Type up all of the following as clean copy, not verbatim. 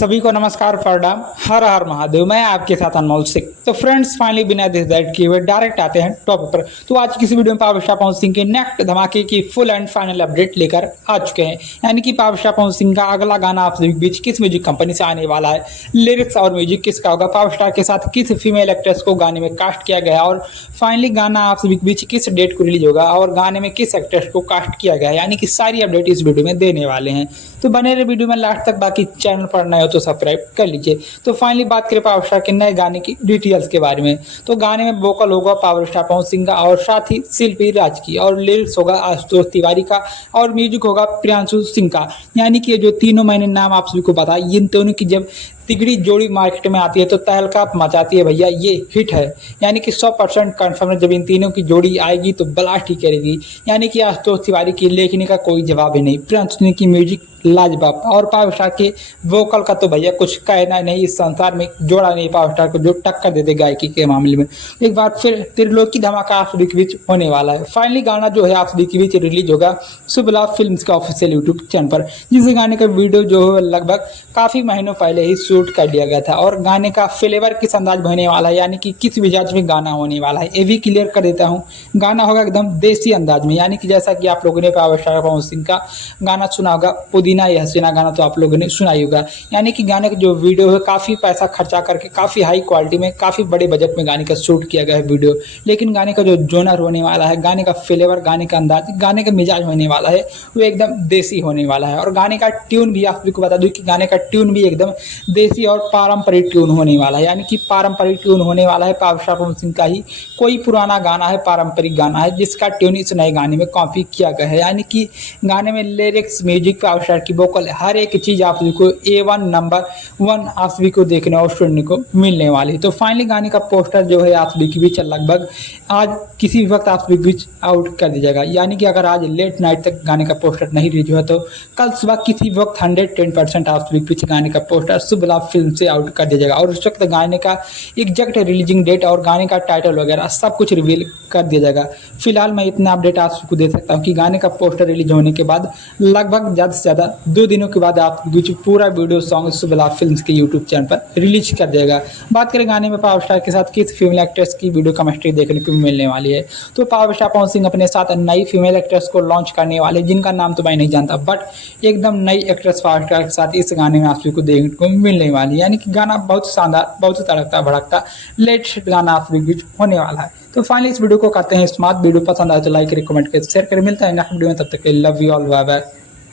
सभी को नमस्कार प्रणाम। हर हर महादेव। मैं आपके साथ अनमोल सिंह। तो फ्रेंड्स, फाइनली बिना दिस दैट किए हुए डायरेक्ट आते हैं टॉपिक पर। तो आज की इस वीडियो में पावर स्टार पवन सिंह के नेक्स्ट धमाके की फुल एंड फाइनल अपडेट लेकर आ चुके हैं। यानी कि पावर स्टार पवन सिंह का अगला गाना आप सभी के बीच किस म्यूजिक कंपनी से आने वाला है, लिरिक्स और म्यूजिक किसका होगा, पावर स्टार के साथ किस फीमेल एक्ट्रेस को गाने में कास्ट किया गया और फाइनली गाना आप सभी के बीच किस डेट को रिलीज होगा और गाने में किस एक्ट्रेस को कास्ट किया गया है, यानी कि सारी अपडेट इस वीडियो में देने वाले हैं। तो बने रहे वीडियो में लास्ट तक। बाकी चैनल पर नए हो तो सब्सक्राइब कर लीजिए। तो फाइनली बात करें पावर स्टार के नए गाने की डिटेल्स के बारे में। तो गाने में वोकल होगा पावर स्टार पवन सिंह का और साथ ही शिल्पी राज की, और लिरिक्स होगा आशुतोष तिवारी का, और म्यूजिक होगा प्रियांशु सिंह का। यानी कि ये जो तीनों मैंने नाम आप सभी को बताया, इन दोनों की जब तिगड़ी जोड़ी मार्केट में आती है तो तहलका मचाती है भैया, ये हिट है। यानी कि 100% कन्फर्म है, जब इन तीनों की जोड़ी आएगी तो ब्लास्ट ही करेगी। यानी कि आशुतोष तिवारी की लेखनी का कोई जवाब ही नहीं, प्रियांशु सिंह की म्यूजिक लाजवाब, और पावर स्टार के वोकल का तो भैया कुछ कहना नहीं। इस संसार में जोड़ा नहीं पावर स्टार को जो टक्कर दे दे गायकी के मामले में। एक बार फिर त्रिलोकी धमाका आप सभी के बीच होने वाला है। फाइनली गाना जो है आप सभी के बीच रिलीज होगा शुभ लाभ फिल्म्स का ऑफिशियल यूट्यूब चैनल पर, जिस गाने का वीडियो जो है लगभग काफी महीनों पहले ही शूट कर लिया गया था। और गाने का फ्लेवर किस अंदाज में होने वाला है, यानी कि किस मिजाज में गाना होने वाला है, ये भी क्लियर कर देता हूँ। गाना होगा एकदम देसी अंदाज में, यानी कि जैसा कि आप लोगों ने पावर स्टार पवन सिंह का गाना सुना होगा पुदीना ये हसीना, गाना तो आप लोगों ने सुना ही होगा। यानी कि गाने का जो वीडियो है काफी पैसा खर्चा करके काफी हाई क्वालिटी में काफी बड़े बजट में गाने का शूट किया गया है वीडियो। लेकिन गाने का जो जोनर होने वाला है, गाने का फ्लेवर, गाने का अंदाज, गाने का मिजाज होने वाला है वो एकदम देसी होने वाला है। और गाने का ट्यून भी आप को बता दूं कि गाने का ट्यून भी एकदम देसी और पारंपरिक ट्यून होने वाला है। यानी कि पारंपरिक ट्यून होने वाला है पावर स्टार पवन सिंह का ही कोई पुराना गाना है, पारंपरिक गाना है, जिसका ट्यून इस नए गाने में कॉपी किया गया है। यानी कि गाने में लिरिक्स, म्यूजिक, पावर स्टार की वोकल, हर एक चीज आप सभी को A1 नंबर 1 आप सभी को देखने और सुनने को मिलने वाली। तो फाइनली गाने का पोस्टर जो है आप सभी के बीच लगभग आज किसी भी वक्त आप सभी के बीच आउट कर दिया जाएगा। यानी कि अगर आज लेट नाइट तक गाने का पोस्टर नहीं रिलीज हुआ तो कल सुबह किसी वक्त 110% आप सभी के बीच गाने का पोस्टर शुभ लाभ फिल्म से आउट कर दिया जाएगा। और उस वक्त गाने का एग्जैक्ट रिलीजिंग डेट और गाने का टाइटल वगैरह सब कुछ रिवील कर दिया जाएगा। फिलहाल मैं इतना अपडेट आप सबको दे सकता हूँ कि गाने का पोस्टर रिलीज होने के बाद लगभग ज़्यादा से ज़्यादा 2 दिनों के बाद आप बीच पूरा वीडियो सॉन्ग शुभ लाभ फिल्म के यूट्यूब चैनल पर रिलीज कर देगा। बात करें गाने में पावर स्टार के साथ किस फीमेल एक्ट्रेस की वीडियो केमिस्ट्री देखने को मिलने वाली है, तो पावर स्टार पवन सिंह अपने साथ नई फीमेल एक्ट्रेस को लॉन्च करने वाले, जिनका नाम तो मैं नहीं जानता, बट एकदम नई एक्ट्रेस पावर स्टार के साथ इस गाने में आप सभी को देखने को मिलने वाली है। यानी कि गाना बहुत शानदार, बहुत तड़कता भड़कता लेटेस्ट गाना आप सभी बीच होने वाला है। तो फाइनली इस वीडियो को करते हैं स्मार्ट। वीडियो पसंद आए तो लाइक करें, कमेंट करें, शेयर करें। मिलता है नेक्स्ट वीडियो में, तब तक के love you all, bye bye.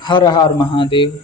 Har Har Mahadev.